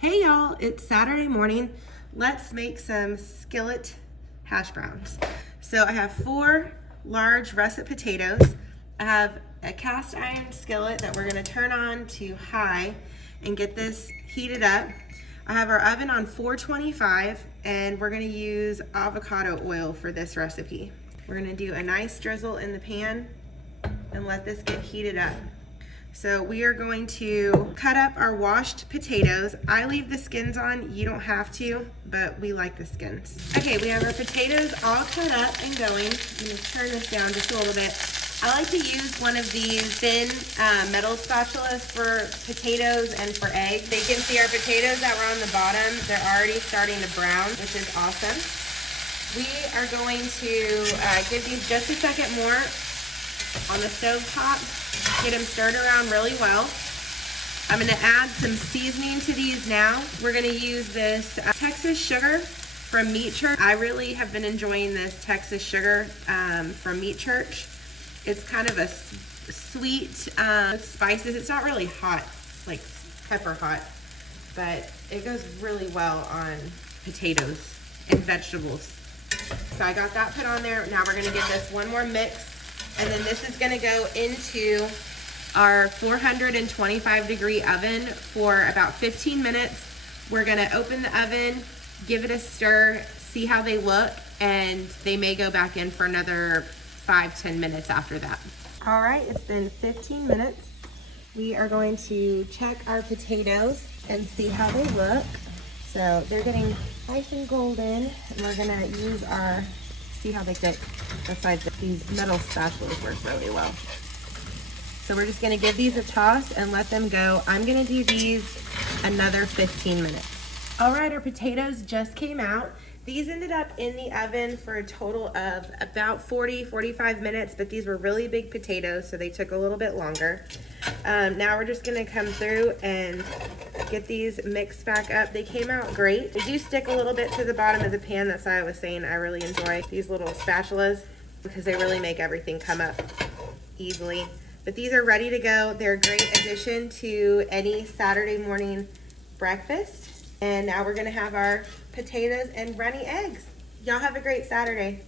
Hey y'all, it's Saturday morning. Let's make some skillet hash browns. So I have 4 large russet potatoes. I have a cast iron skillet that we're gonna turn on to high and get this heated up. I have our oven on 425 and we're gonna use avocado oil for this recipe. We're gonna do a nice drizzle in the pan and let this get heated up. So we are going to cut up our washed potatoes. I leave the skins on, you don't have to, but we like the skins. Okay, we have our potatoes all cut up and going. I'm gonna turn this down just a little bit. I like to use one of these thin metal spatulas for potatoes and for eggs. So you can see our potatoes that were on the bottom, they're already starting to brown, which is awesome. We are going to give these just a second more on the stove top. Get them stirred around really well. I'm gonna add some seasoning to these now. We're gonna use this Texas sugar from Meat Church. I really have been enjoying this Texas sugar from Meat Church. It's kind of a sweet, spices. It's not really hot, like pepper hot, but it goes really well on potatoes and vegetables. So I got that put on there. Now we're gonna give this one more mix. And then this is gonna go into our 425 degree oven for about 15 minutes. We're gonna open the oven, give it a stir, see how they look, and they may go back in for another 5-10 minutes after that. All right, it's been 15 minutes. We are going to check our potatoes and see how they look. So they're getting nice and golden, and we're gonna use our, see how they get. Besides, these metal spatulas work really well. So we're just gonna give these a toss and let them go. I'm gonna do these another 15 minutes. All right, our potatoes just came out. These ended up in the oven for a total of about 40-45 minutes, but these were really big potatoes, so they took a little bit longer. Now we're just gonna come through and get these mixed back up. They came out great. They do stick a little bit to the bottom of the pan. That's why I was saying I really enjoy these little spatulas because they really make everything come up easily. But these are ready to go. They're a great addition to any Saturday morning breakfast. And now we're gonna have our potatoes and runny eggs. Y'all have a great Saturday.